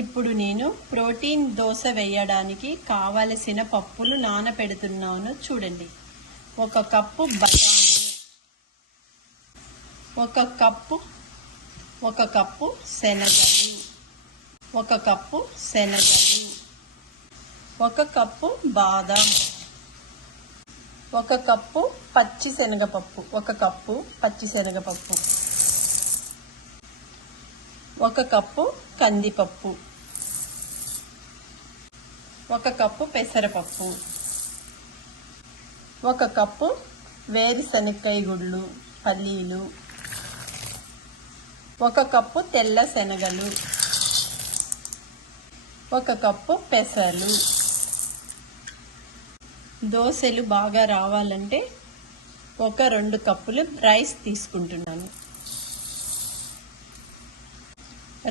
ఇప్పుడు నేను ప్రోటీన్ దోశ వేయడానికి కావలసిన పప్పులు నానబెడుతున్నాను చూడండి. 1 కప్పు బఠానీ, 1 కప్పు శనగలు, 1 కప్పు శనగలు, 1 కప్పు బాదం, 1 కప్పు పచ్చిశనగపప్పు, 1 కప్పు పచ్చిశనగపప్పు, 1 కప్పు కందిపప్పు, 1 కప్పు పెసరపప్పు, 1 కప్పు వేరుశనక్కాయ గుళ్ళు పల్లీలు, 1 కప్పు తెల్ల శనగలు, 1 కప్పు పెసలు. దోశలు బాగా రావాలంటే 1-2 కప్పులు రైస్ తీసుకుంటున్నాను.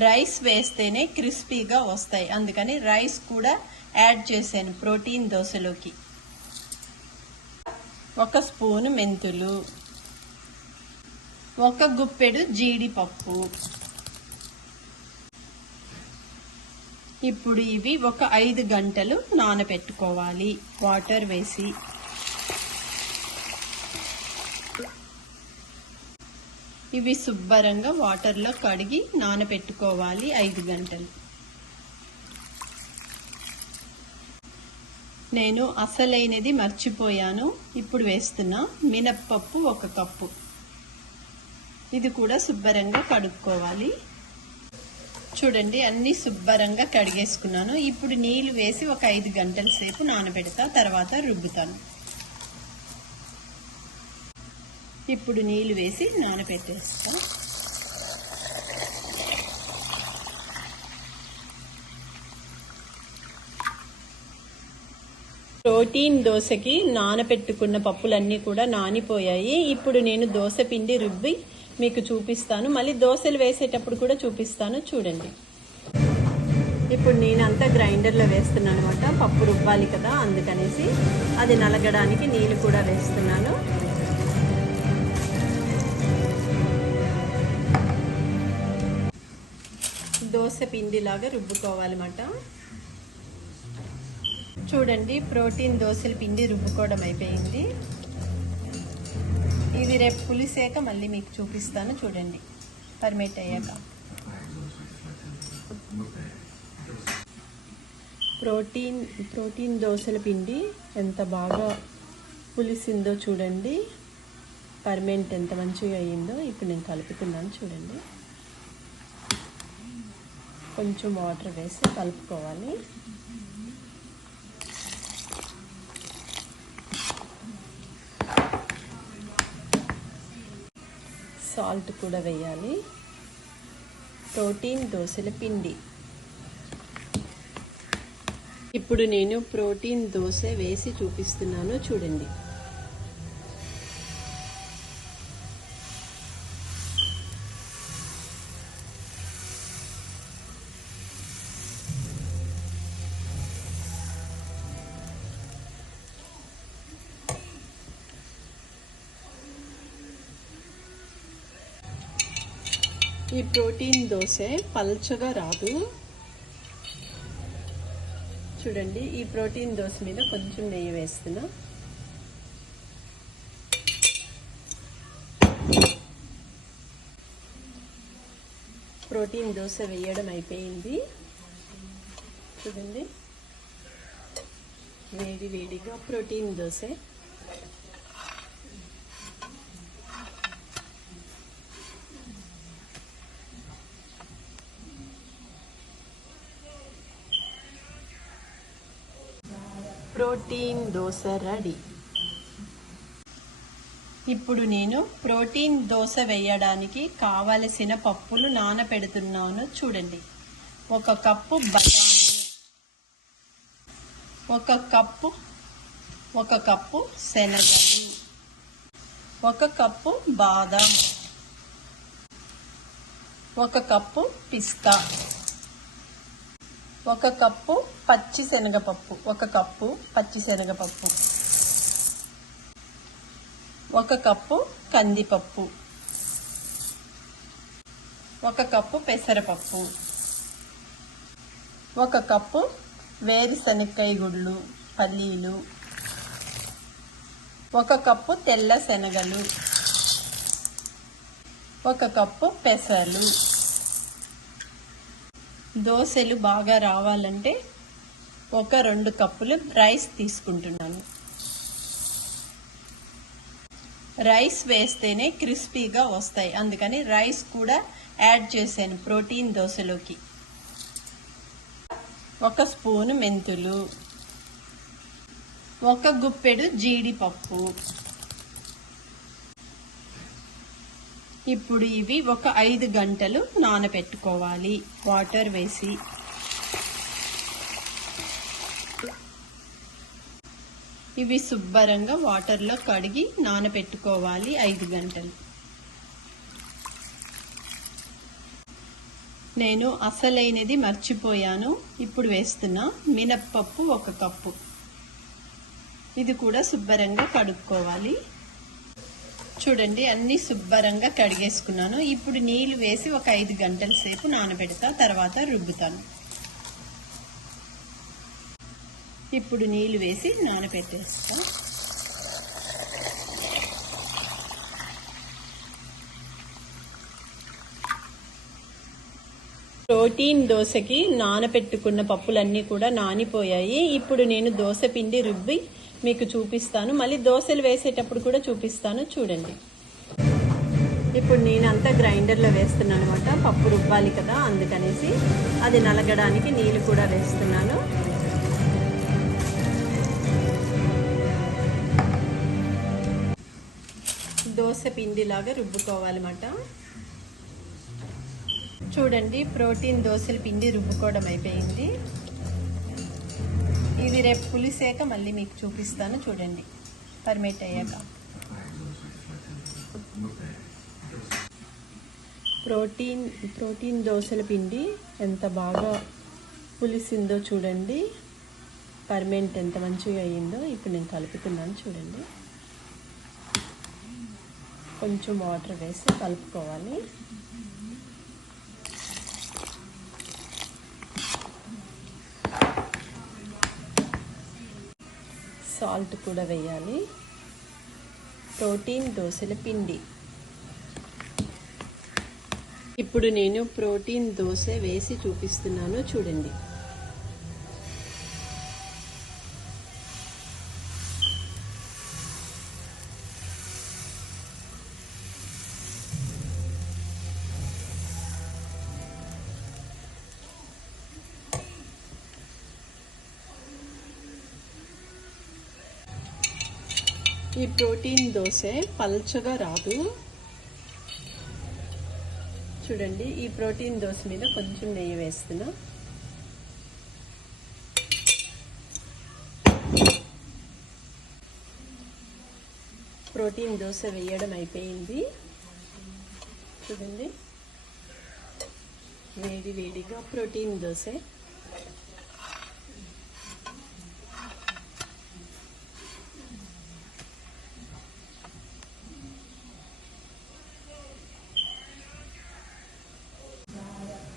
రైస్ వేస్తేనే క్రిస్పీగా వస్తాయి, అందుకని రైస్ కూడా యాడ్ చేశాను ప్రోటీన్ దోశలోకి. 1 స్పూను మెంతులు, 1 గుప్పెడు జీడిపప్పు. ఇప్పుడు ఇవి ఒక 5 గంటలు నానబెట్టుకోవాలి వాటర్ వేసి. ఇవి శుభ్రంగా వాటర్లో కడిగి నానబెట్టుకోవాలి 5 గంటలు. నేను అసలైనది మర్చిపోయాను, ఇప్పుడు వేస్తున్నా. మినప్పప్పు 1 కప్పు, ఇది కూడా శుభ్రంగా కడుక్కోవాలి. చూడండి, అన్నీ శుభ్రంగా కడిగేసుకున్నాను. ఇప్పుడు నీళ్ళు వేసి ఒక 5 గంటల సేపు నానబెడతా, తర్వాత రుబ్బుతాను. ఇప్పుడు నీళ్ళు వేసి నానబెట్టేస్తా. ప్రోటీన్ దోశకి నానబెట్టుకున్న పప్పులన్నీ కూడా నానిపోయాయి. ఇప్పుడు నేను దోశ పిండి రుబ్బి మీకు చూపిస్తాను, మళ్ళీ దోశలు వేసేటప్పుడు కూడా చూపిస్తాను. చూడండి, ఇప్పుడు నేనంతా గ్రైండర్లో వేస్తున్నాను అనమాట. పప్పు రుబ్బాలి కదా, అందుకనేసి అది నలగడానికి నీళ్ళు కూడా వేస్తున్నాను. దోశ పిండిలాగా రుబ్బుకోవాలన్నమాట. చూడండి, ప్రోటీన్ దోశల పిండి రుబ్బుకోవడం అయిపోయింది. ఇది రేపు పులిసాక మళ్ళీ మీకు చూపిస్తాను. చూడండి, పర్మేట్ అయ్యాక. ప్రోటీన్ దోశల పిండి ఎంత బాగా పులిసిందో చూడండి, పర్మెంట్ ఎంత మంచిగా అయ్యిందో. ఇప్పుడు నేను కలుపుతున్నాను చూడండి. కొంచెం వాటర్ వేసి కలుపుకోవాలి. సాల్ట్ కూడా వేయాలి. ప్రోటీన్ దోశల పిండి. ఇప్పుడు నేను ప్రోటీన్ దోశ వేసి చూపిస్తున్నాను చూడండి. ఈ ప్రోటీన్ దోశ పల్చగా రాదు. చూడండి, ఈ ప్రోటీన్ దోశ మీద కొంచెం నెయ్యి వేస్తున్నా. ప్రోటీన్ దోశ వేయడం అయిపోయింది. చూడండి, వేడి వేడిగా protein dosa. Protein dosa ready. ఇప్పుడు నేను ప్రోటీన్ దోశ వేయడానికి కావలసిన పప్పులు నానబెడుతున్నాను చూడండి. 1 కప్పు బఠానీ, 1 కప్పు శనగలు, 1 కప్పు బాదం, 1 కప్పు పిస్తా, 1 కప్పు పచ్చిశనగపప్పు, 1 కప్పు పచ్చిశనగపప్పు, 1 కప్పు కందిపప్పు, 1 కప్పు పెసరపప్పు, 1 కప్పు వేరుశనక్కాయ గుళ్ళు పల్లీలు, 1 కప్పు తెల్ల శనగలు, 1 కప్పు పెసలు. దోశలు బాగా రావాలంటే 1-2 కప్పులు రైస్ తీసుకుంటున్నాను. రైస్ వేస్తేనే క్రిస్పీగా వస్తాయి, అందుకని రైస్ కూడా యాడ్ చేశాను ప్రోటీన్ దోశలోకి. 1 స్పూను మెంతులు, 1 గుప్పెడు జీడిపప్పు. ఇప్పుడు ఇవి ఒక 5 గంటలు నానబెట్టుకోవాలి వాటర్ వేసి. ఇవి శుభ్రంగా వాటర్లో కడిగి నానబెట్టుకోవాలి 5 గంటలు. నేను అసలైనది మర్చిపోయాను, ఇప్పుడు వేస్తున్నా. మినప్పప్పు 1 కప్పు, ఇది కూడా శుభ్రంగా కడుక్కోవాలి. చూడండి, అన్ని శుభ్రంగా కడిగేసుకున్నాను. ఇప్పుడు నీళ్లు వేసి ఒక 5 గంటల సేపు నానబెడతా, తర్వాత రుబ్బుతాను. ఇప్పుడు నీళ్లు వేసి నానబెట్టేస్తా. ప్రోటీన్ దోశకి నానబెట్టుకున్న పప్పులన్నీ కూడా నానిపోయాయి. ఇప్పుడు నేను దోశ పిండి రుబ్బి మీకు చూపిస్తాను, మళ్ళీ దోశలు వేసేటప్పుడు కూడా చూపిస్తాను, చూడండి. ఇప్పుడు నేనంతా గ్రైండర్లో వేస్తున్నాను అనమాట, పప్పు రుబ్బాలి కదా, అందుకనేసి అది నలగడానికి నీళ్ళు కూడా వేస్తున్నాను. దోశ పిండిలాగా రుబ్బుకోవాలన్నమాట. చూడండి, ప్రోటీన్ దోశల పిండి రుబ్బుకోవడం అయిపోయింది. ఇది రేపు పులిసాక మళ్ళీ మీకు చూపిస్తాను, చూడండి పర్మేట్ అయ్యాక. ప్రోటీన్ దోశల పిండి ఎంత బాగా పులిసిందో చూడండి, పర్మేంట్ ఎంత మంచిగా అయ్యిందో. ఇప్పుడు నేను కలుపుతున్నాను, చూడండి. కొంచెం వాటర్ వేసి కలుపుకోవాలి. సాల్ట్ కూడా వేయాలి. ప్రోటీన్ దోశల పిండి. ఇప్పుడు నేను ప్రోటీన్ దోశ వేసి చూపిస్తున్నాను, చూడండి. ఈ ప్రోటీన్ దోశ పల్చగా రాదు, చూడండి. ఈ ప్రోటీన్ దోశ మీద కొంచెం నెయ్యి వేస్తున్నా. ప్రోటీన్ దోశ వేయడం అయిపోయింది, చూడండి. వేడి వేడిగా protein dosa.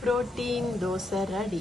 Protein dosa ready.